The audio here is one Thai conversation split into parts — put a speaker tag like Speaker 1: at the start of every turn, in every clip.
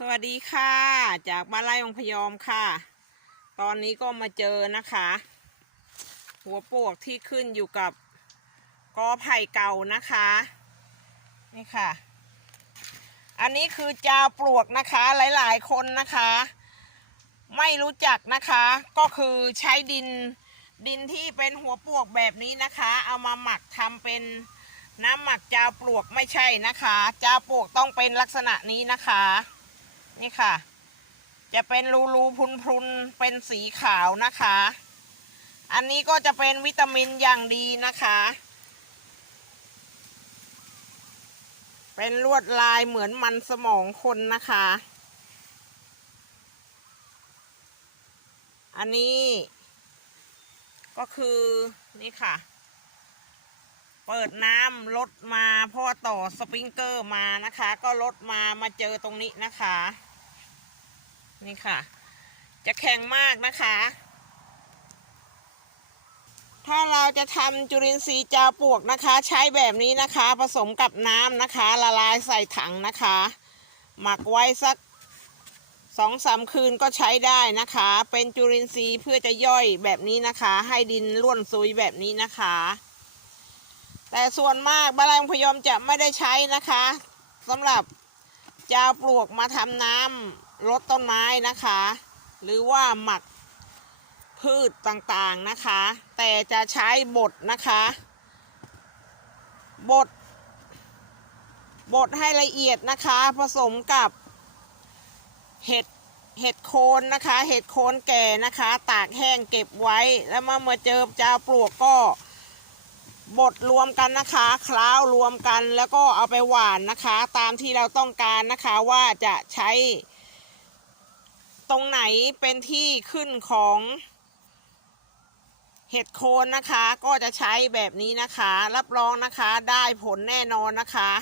Speaker 1: สวัสดีค่ะ จากบ้านไร่องพยอมค่ะ ตอนนี้ก็มาเจอนะคะ หัวปลวกที่ขึ้นอยู่กับกอไผ่เก่านะคะ นี่ค่ะ อันนี้คือจาวปลวกนะคะหลายๆคนนะคะ ไม่รู้จักนะคะ ก็คือใช้ดินดินที่เป็นหัวปลวกแบบนี้นะคะ เอามาหมักทำเป็นน้ำหมักจาวปลวกไม่ใช่นะคะ จาวปลวกต้องเป็นลักษณะนี้นะคะ นี่ค่ะ จะเป็นรูรูพุนพุนๆเป็นสีขาวนะคะ อันนี้ก็จะเป็นวิตามินอย่างดีนะคะ เป็นลวดลายเหมือนมันสมองคนนะคะ อันนี้ก็คือนี่ค่ะ เปิดน้ำลดมาเพราะว่าต่อสปริงเกอร์มานะคะ ก็ลดมามาเจอตรงนี้นะคะ นี่ค่ะ จะแข็งมากนะคะ ถ้าเราจะทำจุลินทรีย์จาปลวกนะคะ ใช้แบบนี้นะคะ ผสมกับน้ำนะคะ ละลายใส่ถังนะคะ หมักไว้สักสองสามคืนก็ใช้ได้นะคะ เป็นจุลินทรีย์เพื่อจะย่อยแบบนี้นะคะ ให้ดินร่วนซุยแบบนี้นะคะ แต่ส่วนมากบ้านแรงพยอมจะไม่ได้ใช้นะคะสำหรับจาปลวกมาทำน้ำ ลดต้นไม้นะคะ หรือว่าหมักพืชต่างๆนะคะ แต่จะใช้บดนะคะบดบดให้ละเอียดนะคะ ผสมกับเห็ดเห็ดโคนนะคะ เห็ดโคนแก่นะคะ ตากแห้งเก็บไว้ แล้วเมื่อเจอจาวปลวกก็บดรวมกันนะคะ คล้าวรวมกันแล้วก็เอาไปหว่านนะคะ ตามที่เราต้องการนะคะว่าจะใช้ ตรงไหนเป็นที่ขึ้นของเห็ดโคนนะคะก็จะใช้แบบนี้นะคะ รับรองนะคะได้ผลแน่นอนนะคะ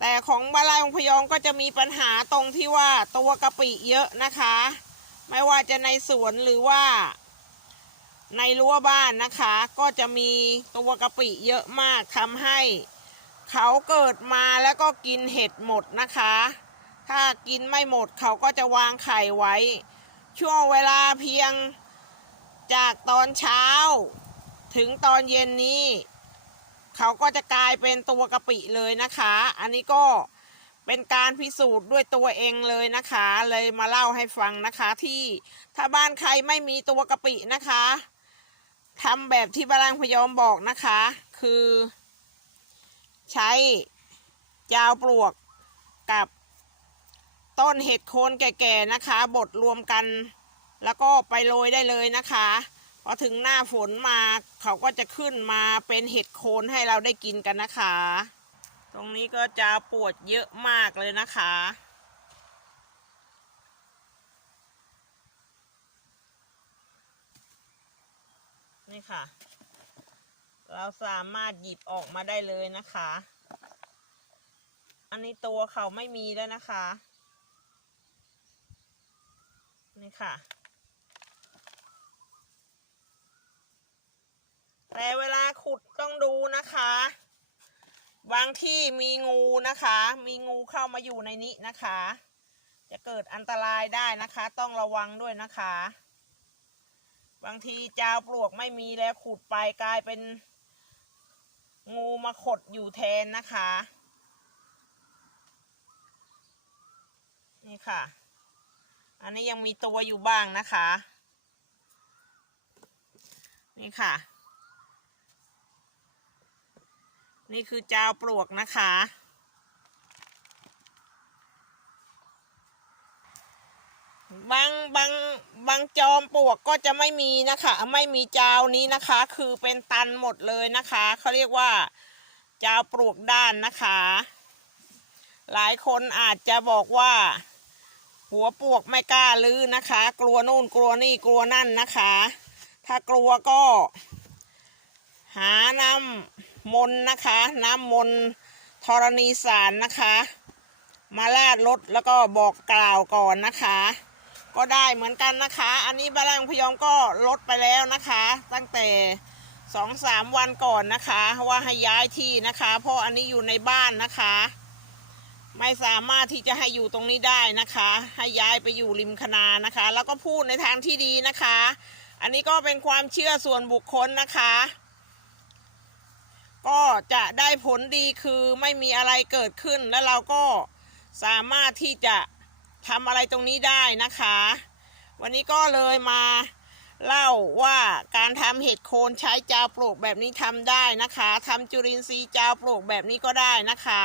Speaker 1: แต่ของบ้านไร่องพยองก็จะมีปัญหาตรงที่ว่าตัวกะปิเยอะนะคะ ไม่ว่าจะในสวนหรือว่า ในรั้วบ้านนะคะ ก็จะมีตัวกะปิเยอะมากทำให้ เขาเกิดมาแล้วก็กินเห็ดหมดนะคะ ถ้ากินไม่หมดเขาก็จะวางไข่ไว้ ช่วงเวลาเพียงจากตอนเช้า ถึงตอนเย็นนี้ เขาก็จะกลายเป็นตัวกะปิเลยนะคะ อันนี้ก็เป็นการพิสูจน์ด้วยตัวเองเลยนะคะ เลยมาเล่าให้ฟังนะคะที่ถ้าบ้านใครไม่มีตัวกะปินะคะทำแบบที่บาลังพยอมบอกนะคะ คือ ใช้ยาวปลวกกับ ต้นเห็ดโคนแก่ๆนะคะบดรวมกัน แล้วก็ไปโรยได้เลยนะคะพอถึงหน้าฝนมาเขาก็จะขึ้นมาเป็นเห็ดโคนให้เราได้กินกันนะคะ ตรงนี้ก็จะปวดเยอะมากเลยนะคะนี่ค่ะ เราสามารถหยิบออกมาได้เลยนะคะ อันนี้ตัวเขาไม่มีแล้วนะคะ นี่ ค่ะ แต่เวลาขุดต้องดูนะคะบางที่มีงูนะคะ มีงูเข้ามาอยู่ในนี้นะคะ จะเกิดอันตรายได้นะคะ ต้องระวังด้วยนะคะ บางทีจาวปลวกไม่มีแล้วขุดไปกลายเป็น งูมาขดอยู่แทนนะคะ นี่ค่ะ อันนี้ยังมีตัวอยู่บ้างนะคะ นี่ค่ะ นี่คือจาวปลวกนะคะ บางบางบางจอมปลวกก็จะไม่มีนะคะ ไม่มีจาวนี้นะคะ คือเป็นตันหมดเลยนะคะ เขาเรียกว่าจาวปลวกด้านนะคะ หลายคนอาจจะบอกว่า หัวปลวกไม่กล้าลื้อนะคะ กลัวนู่นกลัวนี่กลัวนั่นนะคะ ถ้ากลัวก็ หาน้ำมนนะคะ น้ำมนธรณีสารนะคะ มาลาดรถแล้วก็บอกกล่าวก่อนนะคะ ก็ได้เหมือนกันนะคะ อันนี้บาลังพยอมก็ลดไปแล้วนะคะ ตั้งแต่สองสามวันก่อนนะคะ ว่าให้ย้ายที่นะคะ เพราะอันนี้อยู่ในบ้านนะคะ ไม่สามารถที่จะให้อยู่ตรงนี้ได้นะคะ ให้ย้ายไปอยู่ริมคณานะคะ แล้วก็พูดในทางที่ดีนะคะ อันนี้ก็เป็นความเชื่อส่วนบุคคลนะคะ ก็จะได้ผลดีคือไม่มีอะไรเกิดขึ้นแล้วเราก็สามารถที่จะทำอะไรตรงนี้ได้นะคะ วันนี้ก็เลยมาเล่าว่าการทำเห็ดโคนใช้จาวปลูกแบบนี้ทำได้นะคะทำจุลินทรีย์จาวปลูกแบบนี้ก็ได้นะคะ